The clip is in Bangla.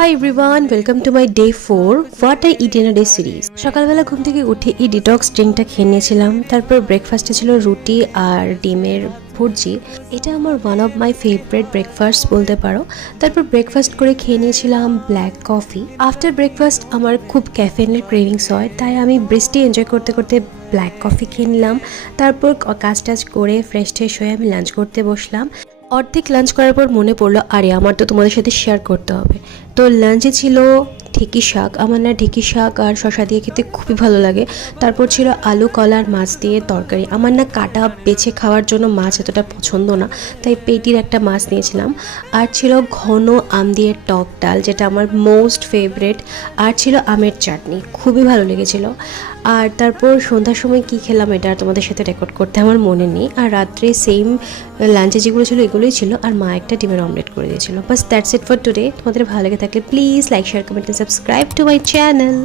Hi everyone, welcome to my day 4 what I it in a day series. সকালবেলা ঘুম থেকে উঠে এই ডিটক্স ড্রিঙ্কটা খেয়ে নিয়েছিলাম। তারপর ব্রেকফাস্টে ছিল রুটি আর ডিমের ভুর্জি। এটা আমার one of my favourite breakfast বলতে পারো। তারপর ব্রেকফাস্ট করে খেয়ে নিয়েছিলাম ব্ল্যাক কফি। আফটার ব্রেকফাস্ট আমার খুব ক্যাফেনের ক্রেভিংস হয়, তাই আমি বৃষ্টি এনজয় করতে করতে ব্ল্যাক কফি খেয়ে নিলাম। তারপর কাজ টাজ করে ফ্রেশ ট্রেশ হয়ে আমি লাঞ্চ করতে বসলাম। অর্ধেক লাঞ্চ করার পর মনে পড়লো আরে আমার তো তোমাদের সাথে শেয়ার করতে হবে। তো লাঞ্চে ছিল ঢেঁকি শাক। আমার না ঢেঁকি শাক আর শশা দিয়ে খেতে খুবই ভালো লাগে। তারপর ছিল আলু কলার মাছ দিয়ে তরকারি। আমার না কাটা বেছে খাওয়ার জন্য মাছ এতটা পছন্দ না, তাই পেটির একটা মাছ নিয়েছিলাম। আর ছিল ঘন আম দিয়ে টক ডাল, যেটা আমার মোস্ট ফেভারেট। আর ছিল আমের চাটনি, খুবই ভালো লেগেছিল। আর তারপর সন্ধ্যার সময় কি খেলাম এটা তোমাদের সাথে রেকর্ড করতে আমার মনে নেই। আর রাত্রে সেম লাঞ্চে যেগুলো ছিল এগুলোই ছিল, আর মা একটা ডিমের অমলেট করে দিয়েছিল। বাস দ্যাটস ইট ফর টুডে। তোমাদের ভালো লেগে থাকলে please like share comment and subscribe to my channel.